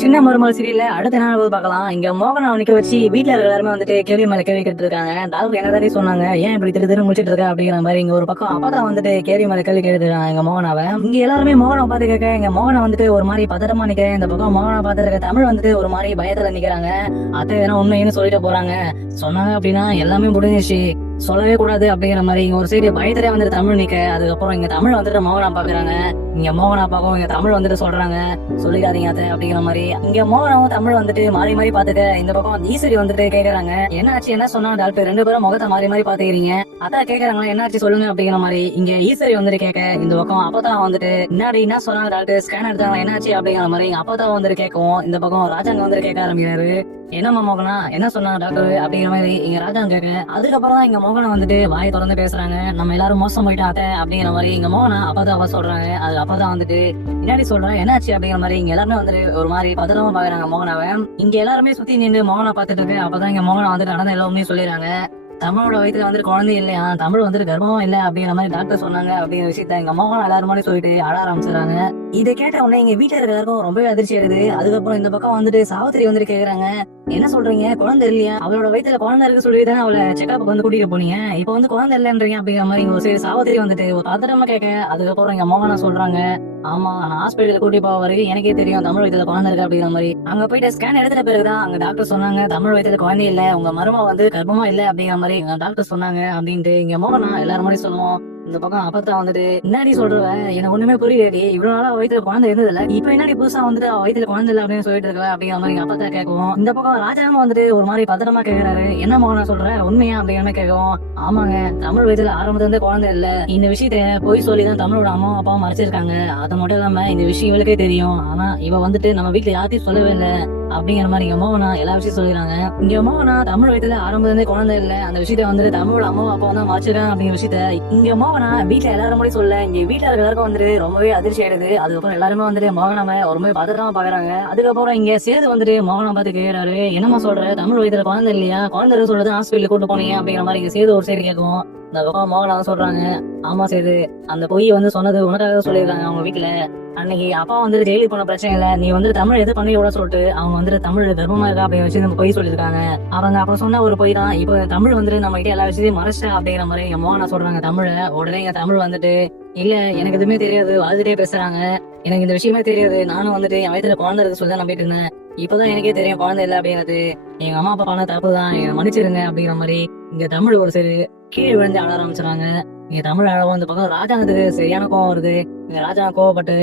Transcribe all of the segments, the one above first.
சின்ன மருமகள் சீரியல்ல அடுத்த நாள் போய் பார்க்கலாம். இங்க மோகனை நிக்க வச்சு வீட்டுல இருக்க எல்லாருமே வந்துட்டு கேள்வி மேல கேள்வி கேட்டு இருக்காங்க. டாக்டர் என்னதானே சொன்னாங்க, ஏன் இப்படி திரு திரு முடிச்சிட்டு இருக்க அப்படிங்கிற மாதிரி. இங்க ஒரு பக்கம் அப்பதான் வந்துட்டு கேள்வி மேல கேள்வி கேட்டு இருக்காங்க எங்க மோகனாவை. இங்க எல்லாருமே மோகனை பார்த்து கேட்க, இங்க மோகனை வந்துட்டு ஒரு மாதிரி பதட்டமா நிக்க, இந்த பக்கம் மோகனை பார்த்து இருக்க தமிழ் வந்துட்டு ஒரு மாதிரி பயத்துல நிக்கிறாங்க. அத்தை எதனா உண்மைன்னு சொல்லிட்டு போறாங்க. சொன்னாங்க அப்படின்னா எல்லாமே முடிஞ்சிச்சு, சொல்லவே கூடாது அப்படிங்கிற மாதிரி. இங்க ஒரு சைடு பயத்திலே வந்துட்டு தமிழ் நிக்க, அதுக்கப்புறம் இங்க தமிழ் வந்துட்டு மோகனா பாக்குறாங்க. இங்க மோகனா பாக்கும், இங்க தமிழ் வந்துட்டு சொல்றாங்க சொல்லிக்காதீங்க அத்தை அப்படிங்கிற மாதிரி. இங்க மோகனாவும் தமிழ் வந்துட்டு மாறி மாறி பாத்துக்க, இந்த பக்கம் ஈஸ்வரி வந்துட்டு கேக்குறாங்க, என்ன ஆச்சு என்ன சொன்னா டாக்டர், ரெண்டு பேரும் முகத்தை மாறி மாறி பாத்துக்கிறீங்க, அதான் கேக்குறாங்களா என்ன ஆச்சு சொல்லுங்க அப்படிங்கிற மாதிரி. இங்க ஈஸ்வரி வந்துட்டு கேட்க, இந்த பக்கம் அப்பதான் வந்துட்டு முன்னாடி என்ன சொன்னாங்க டாக்டர், ஸ்கேன் எடுத்தாங்க என்ன ஆச்சு அப்படிங்கிற மாதிரி. அப்பதான் வந்துட்டு கேட்கவும், இந்த பக்கம் ராஜாங்க வந்துட்டு கேட்க ஆரம்பிக்கிறாரு, என்னம்மா மோகனா என்ன சொன்னாங்க டாக்டர் அப்படிங்கிற மாதிரி இங்க ராஜா கேட்க. அதுக்கப்புறம் தான் இங்க மோகனை வந்துட்டு வாயை திறந்து பேசுறாங்க, நம்ம எல்லாரும் மோசம் போயிட்டோம் அத்தை அப்படிங்கிற மாதிரி. இங்க மோகனா அப்பதான் அவ சொல்றாங்க, அது அப்பதான் வந்துட்டு பின்னாடி சொல்றேன் என்னாச்சு அப்படிங்கிற மாதிரி. இங்க எல்லாருமே வந்துட்டு ஒரு மாதிரி பத்திரமா பாக்குறாங்க மோகனாவை. இங்க எல்லாருமே சுத்தி நின்று மோகனை பாத்துட்டு இருக்கு. அப்பதான் இங்க மோகனா வந்துட்டு நடந்த எல்லாமே சொல்லிடுறாங்க, தமிழோட வயிற்றுல வந்துட்டு குழந்தை இல்லையா, தமிழ் வந்துட்டு கர்ப்பமும் இல்ல அப்படிங்கிற மாதிரி டாக்டர் சொன்னாங்க அப்படிங்கிற விஷயத்த எங்க மோகன் எல்லாரும் மாதிரி சொல்லிட்டு அழ ஆரம்பிச்சிடறாங்க. இதை கேட்ட உடனே எங்க வீட்டுல இருக்க எல்லாருக்கும் ரொம்பவே அதிர்ச்சி ஆகுது. அதுக்கப்புறம் இந்த பக்கம் வந்துட்டு சாவித்திரி வந்துட்டு கேக்குறாங்க, என்ன சொல்றீங்க, குழந்தை இல்லையா, அவளோட வயிற்றுல குழந்தை இருக்கு சொல்லி தானே அவளை செக்அப் வந்து கூட்டிட்டு போனீங்க, இப்போ வந்து குழந்தை இல்லைன்றீங்க அப்படிங்கிற மாதிரி. இங்க ஒரு சரி சாவித்திரி வந்துட்டு ஒரு பத்திரமா கேட்க, அதுக்கப்புறம் எங்க மோகனா சொல்றாங்க, ஆமா நான் ஹாஸ்பிட்டலுக்கு கூட்டி போக வரைக்கும் எனக்கே தெரியும் தமிழ் வயிற்றுல குழந்தை இருக்கு அப்படிங்கிற மாதிரி. அங்க போயிட்டு ஸ்கேன் எடுத்துட்ட பிறகுதான் அங்க டாக்டர் சொன்னாங்க தமிழ் வயிற்றுல குழந்தை இல்ல, உங்க மருமக வந்து கர்ப்பமா இல்ல அப்படிங்கிற மாதிரி டாக்டர் சொன்னாங்க அப்படின்ட்டு. இங்க மோகனா எல்லாரும் மாதிரி சொல்லுவோம். இந்த பக்கம் அப்பத்தா வந்துட்டு, முன்னாடி சொல்றவ எனக்கு ஒண்ணுமே புரியலடி, இவ்வளவு நாளா வயிற்றுல குழந்தை இருந்தது இல்ல, இப்ப என்னடி புதுசா வந்துட்டு வயிற்றுல குழந்தை இல்ல அப்படின்னு சொல்லிட்டு இருக்க அப்படிங்கிற மாதிரி எங்க அப்பத்தா கேட்கவும். இந்த பக்கம் ராஜாவும் வந்துட்டு ஒரு மாதிரி பத்திரமா கேக்குறாரு, என்ன மோகனா சொல்ற உண்மையா அப்படிங்கிற மாதிரி கேட்கவும். ஆமாங்க தமிழ் வயிற்றுல ஆரம்பத்துல இருந்து குழந்தை இல்ல, இந்த விஷயத்த போய் சொல்லிதான் தமிழோட அம்மா அப்பாவும் மறைச்சிருக்காங்க, அது மட்டும் இல்லாம இந்த விஷயம் இவளுக்கே தெரியும், ஆனா இவ வந்துட்டு நம்ம வீட்டுல யார்ட்டையும் சொல்லவே இல்லை அப்படிங்கிற மாதிரி இங்க மோகனா எல்லா விஷயம் சொல்லிடுறாங்க. இங்க மோகனா தமிழ் வயிற்றுல ஆரம்பத்துல இருந்தே குழந்தை இல்ல, அந்த விஷயத்த வந்துட்டு தமிழோட அம்மா அப்பா வந்து மறைச்சிருக்காங்க அப்படிங்கிற விஷயத்த இங்க மோகனா வீட்டுல எல்லாரும் கூட சொல்ல, இங்க வீட்டுல இருக்க எல்லாருக்கும் வந்துட்டு ரொம்பவே அதிர்ச்சி ஆயிடுது. அதுக்கப்புறம் எல்லாருமே வந்துட்டு மோகனாம ரொம்ப பத்திரமா பாக்குறாங்க. அதுக்கப்புறம் இங்க சேது வந்துட்டு மோகனா பார்த்து கேக்குறாரு, என்னமா சொல்ற, தமிழ் வயிற்றுல குழந்தை இல்லையா, குழந்தை இருக்கு சொல்றது ஹாஸ்பிட்டலுக்கு கூட்டு போனீங்க அப்படிங்கிற மாதிரி இங்க சேது ஒரு சைடு கேட்கும். இந்த பக்கம் மோகனா சொல்றாங்க, ஆமா சேது அந்த பொய் வந்து சொன்னது உனக்காக சொல்லியிருக்காங்க, அவங்க வீட்டுல அன்னைக்கு அப்பா வந்துட்டு ஜெயிலுக்கு போன பிரச்சனை இல்ல, நீ வந்துட்டு தமிழ் எது பண்ணி விட சொல்லிட்டு அவங்க வந்துட்டு தமிழ் கர்ப்பமா இருக்கா அப்படின்னு வச்சு நம்ம பொய் சொல்லியிருக்காங்க, அவங்க அப்ப சொன்ன ஒரு பொய் தான், இப்போ தமிழ் வந்துட்டு நம்ம கிட்ட எல்லா விஷயத்தையும் மறைச்சிட்டா அப்படிங்கிற மாதிரி எங்க மோகனா சொல்றாங்க தமிழ. உடனே எங்க தமிழ் வந்துட்டு, இல்ல எனக்கு எதுவுமே தெரியாது வாழ்ந்துட்டே பேசுறாங்க, எனக்கு இந்த விஷயமே தெரியாது, நானும் வந்துட்டு என் வயிற்றுல குழந்தை இருக்கு சொல்லி தான் நம்பிட்டு இருந்தேன், இப்பதான் எனக்கே தெரியும் குழந்தை இல்லை அப்படிங்கிறது, எங்க அம்மா அப்பா பண்ண தப்பு தான், என்னை மன்னிச்சிருங்க அப்படிங்கிற மாதிரி. இங்க தமிழ் ஒரு சரி கீழே விழுந்து அழ ஆரம்பிச்சுறாங்க. இங்க தமிழ் அழகும், இந்த பக்கம் ராஜாங்கத்துக்கு சரியான கோவம் வருது. இங்க ராஜா கோவப்பட்டு,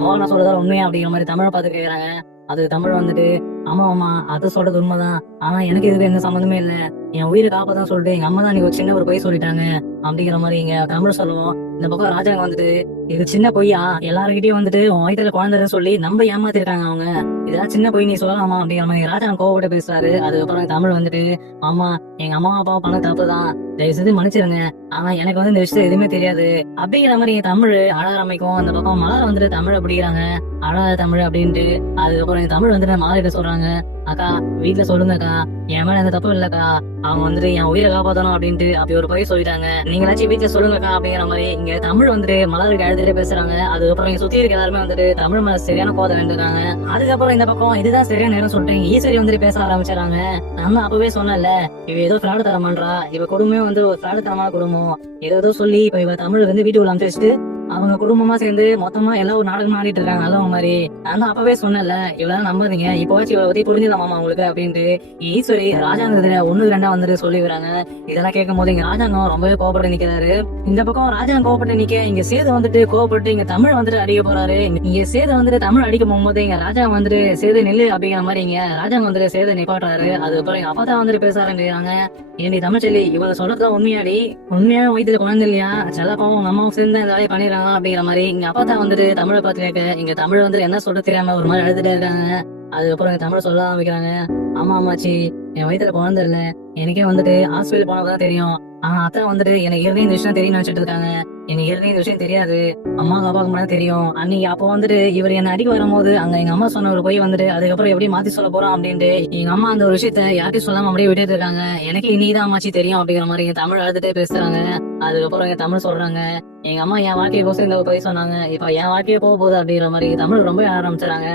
மோகனா சொல்றதா உண்மையா அப்படிங்கிற மாதிரி தமிழை பார்த்து கேக்குறாங்க. அது தமிழ் வந்துட்டு, ஆமா ஆமா அது சொல்றது உண்மைதான், ஆனா எனக்கு இதுக்கு எந்த சம்மந்தமே இல்ல, என் உயிரை காப்பதான் சொல்லிட்டு எங்க அம்மா தான் நீங்க ஒரு சின்ன ஒரு பொய் சொல்லிட்டாங்க அப்படிங்கிற மாதிரி இங்க தமிழ் சொல்லுவோம். இந்த பக்கம் ராஜாங்க வந்துட்டு, இது சின்ன பொய்யா, எல்லாருக்கிட்டையும் வந்துட்டு உன் வயிற்றுல குழந்தைன்னு சொல்லி நம்ம ஏமாத்திருக்காங்க அவங்க, இதெல்லாம் சின்ன பொய் நீ சொல்லலாமா அப்படிங்கிற மாதிரி ராஜா கோவப்பட்டு பேசுறாரு. அதுக்கப்புறம் தமிழ் வந்துட்டு, ஆமா எங்க அம்மா அப்பா பண்ண தப்பு தான், தயவு செஞ்சு மன்னிச்சிருங்க, ஆனா எனக்கு வந்து இந்த விஷயம் எதுவுமே தெரியாது அப்படிங்கிற மாதிரி தமிழ் அழ ஆரம்பிக்கும். அந்த பக்கம் மலர் வந்துட்டு தமிழை பிடிக்கிறாங்க, அழாத தமிழ் அப்படின்ட்டு. அதுக்கப்புறம் என் தமிழ் வந்துட்டு மலர்கிட்ட சொல்றாங்க, அக்கா வீட்டுல சொல்லுங்கக்கா, என் மேல எந்த தப்பும் இல்லக்கா, அவங்க வந்துட்டு என் உயிரை காப்பாத்தணும் அப்படின்ட்டு அப்படி ஒரு பொய் சொல்லிட்டாங்க, நீங்களாச்சும் வீட்டுல சொல்லுங்கக்கா அப்படிங்கிற மாதிரி இங்க தமிழ் வந்துட்டு மலருக்கு அழுதுட்டு பேசுறாங்க. அதுக்கப்புறம் இங்க சுத்தி இருக்க எல்லாருமே வந்துட்டு தமிழ் மேல சரியான கோதை வேண்டிருக்காங்க. அதுக்கப்புறம் இந்த பக்கம் இதுதான் சரியான நேரம் சொல்லிட்டு ஈஸ்வரி வந்துட்டு பேச ஆரம்பிச்சிடறாங்க, நான் தான் அப்பவே சொன்னேன்ல, இவ ஏதோ ஃப்ராடு தரம் பண்றா, இவ குடும்பமே வந்து ஒரு ஃப்ராடு தரமான குடும்பம், ஏதோ சொல்லி இப்ப இவ தமிழ் வந்து வீட்டுக்குள்ள அனுப்பிச்சு வச்சுட்டு அவங்க குடும்பமா சேர்ந்து மொத்தமா எல்லாம் ஒரு நாடகம் ஆடிட்டு இருக்காங்க நல்லவங்க மாதிரி, நான் அப்பவே சொன்னேன்ல இவெல்லாம் நம்பாதீங்க, இப்போவாச்சும் இவளை பத்தி புரிஞ்சுதாமா உங்களுக்கு அப்படின்ட்டு ஈஸ்வரி ராஜாங்கத்துல ஒண்ணு ரெண்டா வந்துட்டு சொல்லி வராங்க. இதெல்லாம் கேட்கும் போது இங்க ராஜாங்கம் ரொம்பவே கோவப்பட்டு நிக்கிறாரு. இந்த பக்கம் ராஜாங்கம் கோவப்பட்டு நிக்க, இங்க சேது வந்துட்டு கோவப்பட்டு இங்க தமிழ் வந்துட்டு அடிக்க போறாரு. இங்க சேது வந்துட்டு தமிழ் அடிக்க போகும்போது இங்க ராஜா வந்துட்டு சேது நெல்லு அப்படிங்கிற மாதிரி இங்க ராஜாங்க வந்துட்டு சேது நிப்பாட்டுறாரு. அதுக்கப்புறம் எங்க அப்பா தான் வந்துட்டு பேச ஆரம்பிக்கிறாங்க, ஏண்டி தமிழ்ச்செல்வி இவளை சொல்றதுதான் உண்மையாடி, உண்மையா வயிற்றுல குழந்தை இல்லையா, செல்லப்பாவும் உங்க அம்மாவும் சேர்ந்து இந்த வேலையை பண்ணிடுறாங்க அப்படிங்கிற மாதிரி இங்க அப்பா தான் வந்துட்டு தமிழை பார்த்து கேட்க, இங்க தமிழ் வந்துட்டு என்ன சொல்றது தெரியாம ஒரு மாதிரி அழுதுட்டே இருக்காங்க. அதுக்கப்புறம் எங்க தமிழ் சொல்ல ஆரம்பிக்கிறாங்க, ஆமா அம்மாச்சி என் வயிற்றுல குழந்தை இல்ல, எனக்கே வந்துட்டு ஹாஸ்பிட்டல் போனதான் தெரியும், ஆனா அத்தை வந்துட்டு எனக்கு ஏற்கனவே இந்த விஷயம் தெரியும் வச்சுட்டு இருக்காங்க, எனக்கு ஏற்கனவே இந்த விஷயம் தெரியாது, அம்மாவுக்கு அப்பாவுக்கு மட்டும் தெரியும், அன்னைக்கு அப்போ வந்துட்டு இவர் என்ன அடிக்க வரும்போது அங்க எங்க அம்மா சொன்ன ஒரு பொய் வந்துட்டு அதுக்கப்புறம் எப்படி மாத்தி சொல்ல போறோம் அப்படின்ட்டு எங்க அம்மா அந்த ஒரு விஷயத்த யார்ட்டையும் சொல்லாம அப்படியே விட்டுட்டு இருக்காங்க, எனக்கு இனிதான் அம்மாச்சி தெரியும் அப்படிங்கிற மாதிரி எங்க தமிழ் அழுதுட்டே பேசுறாங்க. அதுக்கப்புறம் எங்க தமிழ் சொல்றாங்க, எங்க அம்மா என் வாழ்க்கையை கோசம் இந்த ஒரு பொய் சொன்னாங்க, இப்ப என் வாழ்க்கையே போக போகுது அப்படிங்கிற மாதிரி தமிழ் ரொம்ப ஆரம்பிச்சுறாங்க.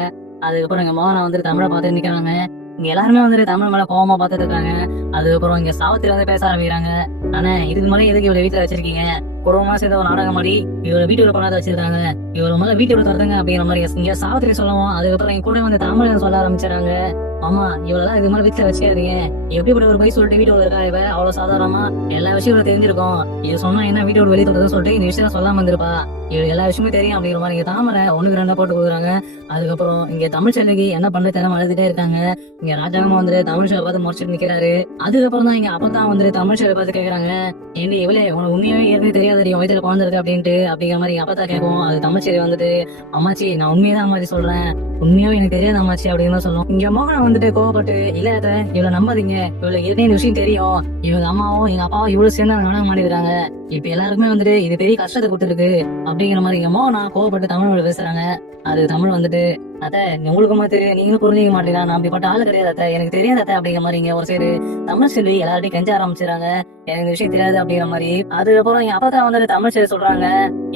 அதுக்கப்புறம் எங்க மோகனை வந்துட்டு தமிழை பார்த்து நிக்கிறாங்க. இங்க எல்லாருமே வந்துட்டு தமிழ் மேல கோவமா பார்த்துட்டு இருக்காங்க. அதுக்கப்புறம் இங்க சாவித்திரி வந்து பேச ஆரம்பிக்கிறாங்க. ஆனா இதுக்கு மேலே எதுக்கு இவளை வீட்டுல வச்சிருக்கீங்க? குடும்பமா சேர்ந்த ஒரு நாடகம் மாதிரி இவரை வீட்டுல கொண்டாந்து வச்சிருக்காங்க. இவரை மேல வீட்டுல துரத்துங்க அப்படிங்கிற மாதிரி இங்க சாவித்திரி சொல்லவும், அதுக்கப்புறம் என் கூட வந்து தமிழ் சொல்ல ஆரம்பிச்சிடறாங்க. ஆமா, இவ்வளவுதான் இது மாதிரி வீட்டுல வச்சுக்காதீங்க. எப்படி இப்படி ஒரு போய் சொல்லிட்டு வீட்டோட இருக்கா இவ? அவ்வளவு சாதாரணமா எல்லா விஷயங்களும் தெரிஞ்சிருக்கும். இது சொன்னா என்ன வீட்டோட வெளியே தொடர்ந்து சொல்லிட்டு இந்த விஷயம் சொல்லாம வந்திருப்பா. இவரு எல்லா விஷயமும் தெரியும் அப்படிங்கிற மாதிரி இங்க தாமரை ஒண்ணுக்கு ரெண்டா போட்டு கொடுக்குறாங்க. அதுக்கப்புறம் இங்க தமிழ் செல்விக்கு என்ன பண்ண தெரியாம அழுதுட்டே இருக்காங்க. இங்க ராஜாங்கமா வந்துட்டு தமிழ் செல்வை பார்த்து முடிச்சுட்டு நிக்கிறாரு. அதுக்கப்புறம் தான் இங்க அப்பதான் வந்துட்டு தமிழ் செல்வை பார்த்து கேக்குறாங்க, ஏண்டி இவளே உனக்கு உண்மையாவே ஏற்கனவே தெரியாது வயிற்றுல குழந்தை இருக்கு அப்படின்ட்டு அப்படிங்கிற மாதிரி அப்பா தான் கேட்கும். அது தமிழ் செல்வி வந்துட்டு, அம்மாச்சி நான் உண்மையதான் அம்மாச்சி சொல்றேன், உண்மையாவே எனக்கு தெரியாது அம்மாச்சி அப்படின்னு சொல்லும். இங்க மோகனை வந்துட்டு கோவப்பட்டு, இல்ல இவளை நம்பாதீங்க, இவளுக்கு ஏற்கனவே இந்த விஷயம் தெரியும், இவங்க அம்மாவும் எங்க அப்பாவும் இவ்வளவு சேர்ந்து நாடகம் மாட்டிருக்காங்க, இப்ப எல்லாருக்குமே வந்துட்டு இது பெரிய கஷ்டத்தை கொடுத்துருக்கு அப்படிங்கிற மாதிரி இங்க மோகனா கோவப்பட்டு தமிழ் பேசுறாங்க. அது தமிழ் வந்துட்டு, அத்தை உங்களுக்குமா தெரியும், நீங்களும் புரிஞ்சிக்க மாட்டீங்களா, நான் அப்படிப்பட்ட ஆளு கிடையாது அத்தை, எனக்கு தெரியாது அத்தை அப்படிங்கிற மாதிரி இங்க ஒரு சைடு தமிழ் செல்வி எல்லார்ட்டையும் கெஞ்ச ஆரம்பிச்சிடறாங்க, எனக்கு இந்த விஷயம் தெரியாது அப்படிங்கிற மாதிரி. அதுக்கப்புறம் எங்க அப்பா தான் வந்துட்டு தமிழ் செல்வி சொல்றாங்க,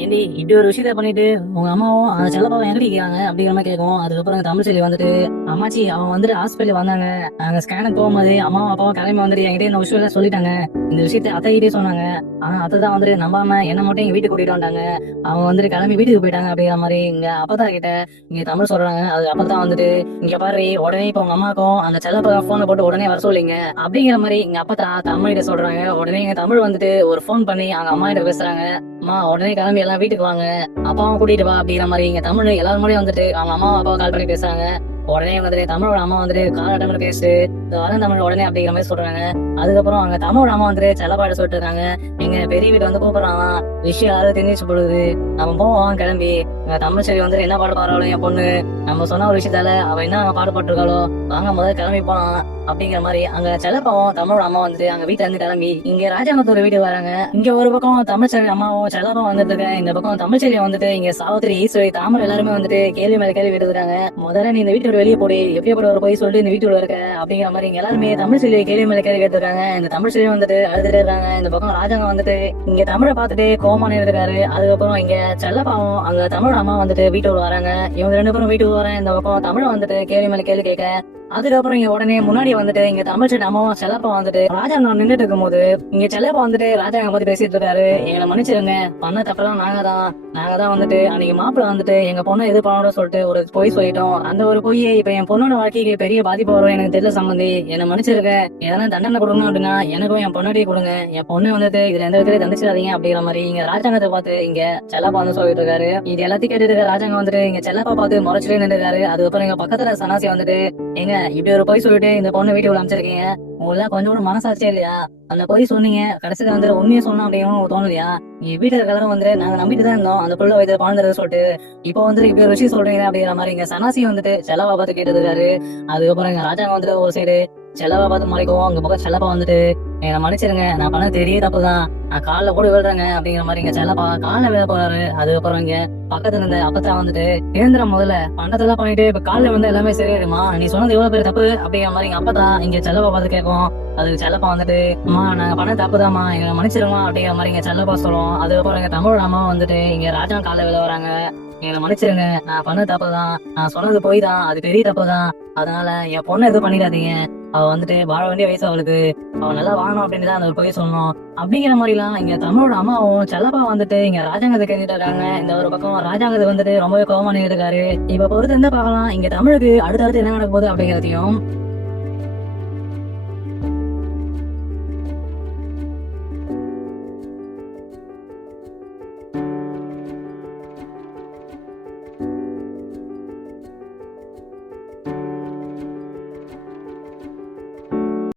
ஏண்டி இப்படி ஒரு விஷயத்த பண்ணிட்டு உங்க அம்மாவும் அந்த செல்லப்பாவும் எங்க கேட்காங்க அப்படிங்கிற மாதிரி கேட்கும். அதுக்கப்புறம் தமிழ் செல்வி வந்துட்டு, அம்மாச்சி அவன் வந்துட்டு ஹாஸ்பிட்டல் வந்தாங்க, நாங்க ஸ்கேனுக்கு போகும்போது அம்மாவும் அப்பாவும் கிளம்பி வந்துட்டு என்கிட்ட இந்த விஷயம் எல்லாம் சொல்லிட்டாங்க, இந்த விஷயத்த அத்தைகிட்டே சொன்னாங்க, ஆனா அத்தை தான் வந்துட்டு நம்பாம என்ன மட்டும் எங்க வீட்டுக்கு கூட்டிட்டு வந்தாங்க, அவங்க வந்துட்டு கிளம்பி வீட்டுக்கு போயிட்டாங்க அப்படிங்கிற மாதிரி இங்க அப்பதா கிட்ட இங்க தமிழ் சொல்றாங்க. அது அப்பதான் வந்துட்டு, இங்க பாரு உடனே இப்ப உங்க அம்மாக்கும் அந்த செல்லப்பா போனை போட்டு உடனே வர சொல்லிங்க அப்படிங்கிற மாதிரி இங்க அப்பத்தா தமிழ் கிட்ட சொல்றாங்க. உடனே இங்க தமிழ் வந்துட்டு ஒரு போன் பண்ணி அவங்க அம்மா கிட்ட பேசுறாங்க, அம்மா உடனே கிளம்பி எல்லாம் வீட்டுக்கு வாங்க, அப்பாவும் கூட்டிட்டு வா அப்படிங்கிற மாதிரி இங்க தமிழ் எல்லாரும் முன்னாடி வந்துட்டு அவங்க அம்மா அப்பாவை கால் பண்ணி பேசுறாங்க. உடனே வந்துட்டு தமிழோட அம்மா வந்துட்டு காலாட்டம்ல பேசு வரேன் தமிழ் உடனே அப்படிங்கிற மாதிரி சொல்றாங்க. அதுக்கப்புறம் அங்க தமிழோட அம்மா வந்துட்டு செல்லப்பாடு சொல்லிட்டு இருக்காங்க, எங்க பெரிய வீட்டு வந்து கூப்பிடுறாங்க, விஷயம் யாரும் தெரிஞ்சு போடுது, நம்ம போவோம் கிளம்பி. தமிழ் செல்வி வந்துட்டு என்ன பாடு பாடுறாளோ என் பொண்ணு, நம்ம சொன்ன ஒரு விஷயத்தால அவ என்ன பாடுபட்டிருக்காளோ, வாங்க முதல்ல கிளம்பி போலாம் அப்படிங்கிற மாதிரி அங்க செல்லப்பாவும் தமிழோட அம்மா வந்துட்டு அங்க வீட்டுல இருந்து கிளம்பி இங்க ராஜாங்கத்தோட வீட்டுக்கு வராங்க. இங்க ஒரு பக்கம் தமிழ் செல்வி அம்மாவும் செல்லப்பா வந்துட்டு இருக்க, இந்த பக்கம் தமிழ் செல்வி வந்துட்டு இங்க சாவித்திரி ஈஸ்வரி தாமரை எல்லாருமே வந்துட்டு கேள்வி மேல கேள்வி எடுத்துறாங்க. முதல்ல நீ இந்த வீட்டோட வெளியே போடி, எப்படி ஒரு போய் சொல்லி இந்த வீட்டுல இருக்க அப்படிங்கிற மாதிரி இங்க எல்லாருமே தமிழ் செல்வி கேள்வி மேல கேள்வி கேட்டுருக்காங்க. இந்த தமிழ் செல்வி வந்துட்டு அழுதுட்டு இருக்காங்க. இந்த பக்கம் ராஜாங்க வந்துட்டு இங்க தமிழை பார்த்துட்டு கோமானே இருக்காரு. அதுக்கப்புறம் இங்க செல்லப்பாவும் அங்க தமிழோட அம்மா வந்துட்டு வீட்டுக்கு வராங்க. இவங்க ரெண்டு பேரும் வீட்டுக்கு வரேன். இந்த பக்கம் தமிழ் வந்துட்டு கேள்வி மேல கேள்வி கேட்க, அதுக்கப்புறம் இங்க உடனே முன்னாடி வந்துட்டு இங்க தமிழ் செல்வி அம்மாவும் செல்லப்பா வந்துட்டு ராஜாங்க நின்றுட்டு இருக்கும் போது இங்க செல்லப்பா வந்துட்டு ராஜாங்க பத்தி பேசிட்டு இருக்காரு, எங்களை மன்னிச்சிருங்க, பண்ண தப்பெல்லாம் நாங்க தான் வந்துட்டு அன்னைக்கு மாப்பிள்ள வந்துட்டு எங்க பொண்ணை எது பண்ணோட சொல்லிட்டு ஒரு பொய் சொல்லிட்டோம், அந்த ஒரு பொய்யை இப்ப என் பொண்ணோட வாழ்க்கைக்கு பெரிய பாதிப்பு வரும், எனக்கு தெரியல சம்பந்தி, என்னை மன்னிச்சிருக்க, எதனா தண்டனை கொடுக்கணும் அப்படின்னா எனக்கும் என் பொண்ணாடி கொடுங்க, என் பொண்ணு வந்துட்டு இதுல எந்த விதத்திலையும் தண்டிச்சிடாதீங்க அப்படிங்கிற மாதிரி இங்க ராஜாங்கத்தை பார்த்து இங்க செல்லப்பா வந்து சொல்லிட்டு இருக்காரு. இது எல்லாத்தையும் கேட்டு இருக்க ராஜாங்க வந்துட்டு இங்க செல்லப்பா பார்த்து முறைச்சிட்டே நின்று இருக்காரு. அதுக்கப்புறம் எங்க பக்கத்துல சனாசி வந்துட்டு, எங்க இப்படி ஒரு பொய் சொல்லிட்டு இந்த பொண்ணு வீட்டுக்குள்ள அமைச்சிருக்கீங்க, உங்களுக்கு கொஞ்சம் கூட மனசாட்சியே இல்லையா, அந்த பொய் சொன்னீங்க கடைசியில வந்து உண்மையை சொன்னோம் அப்படின்னு தோணலையா, நீங்க வீட்டுல எல்லாரும் வந்து நாங்க நம்பிட்டு தான் இருந்தோம் அந்த புள்ள வயது பாழ்ந்ததை சொல்லிட்டு இப்போ வந்து இப்படி ஒரு விஷயம் சொல்றீங்க அப்படிங்கிற மாதிரி இங்க சனாசி வந்துட்டு செலவா பார்த்து கேட்டு இருக்காரு. அதுக்கப்புறம் எங்க ராஜாங்க வந்துட்டு ஒரு சைடு செலவா பார்த்து மறைக்கவும், அங்க பக்கம் செல்லப்பா வந்துட்டு, என்ன மன்னிச்சிருங்க, நான் பண்ண தெரிய தப்புதான், நான் காலில் கூட விழுறேங்க அப்படிங்கிற மாதிரி இங்க செல்லப்பா காலில் விழ போறாரு. அதுக்கப்புறம் இங்க பக்கத்துல இருந்த அப்பத்தான் வந்துட்டு, எழுந்திர முதல்ல பண்டத்தெல்லாம் பண்ணிட்டு இப்ப காலில் வந்து எல்லாமே சரியாயிடுமா, நீ சொன்னது எவ்வளவு பேர் தப்பு அப்படிங்கிற மாதிரி இங்க அப்பதான் இங்க செல்லப்பா பார்த்து கேட்கும். அதுக்கு செல்லப்பா வந்துட்டு, அம்மா நாங்க பண்ண தப்புதாம்மா, எங்களை மன்னிச்சிருமா அப்படிங்கிற மாதிரி இங்க செல்லப்பா சொல்லுவோம். அதுக்கப்புறம் எங்க தமிழோட அம்மா வந்துட்டு இங்க ராஜா காலில் விழ வராங்க, எங்களை மன்னிச்சிருங்க, நான் பண்ண தப்புதான், நான் சொன்னது போய் தான், அது பெரிய தப்புதான், அதனால என் பொண்ணை எதுவும் பண்ணிடாதீங்க, அவ வந்துட்டு வாழ வேண்டிய வயசு அவளுக்கு, அவ நல்லா வாழணும் அப்படின்னு தான் அந்த போய் சொல்லணும் அப்படிங்கிற மாதிரி எல்லாம் இங்க தமிழோட அம்மாவும் செல்லப்பா வந்துட்டு இங்க ராஜாங்கத்தை கேட்டுட்டு இருக்காங்க. இந்த ஒரு பக்கம் ராஜாங்கத்தை வந்துட்டு ரொம்பவே கோவமா இருக்காரு. இப்ப பொறுத்து இருந்தா பார்க்கலாம் இங்க தமிழுக்கு அடுத்தடுத்து என்ன நடக்க போகுது அப்படிங்கிறதையும்.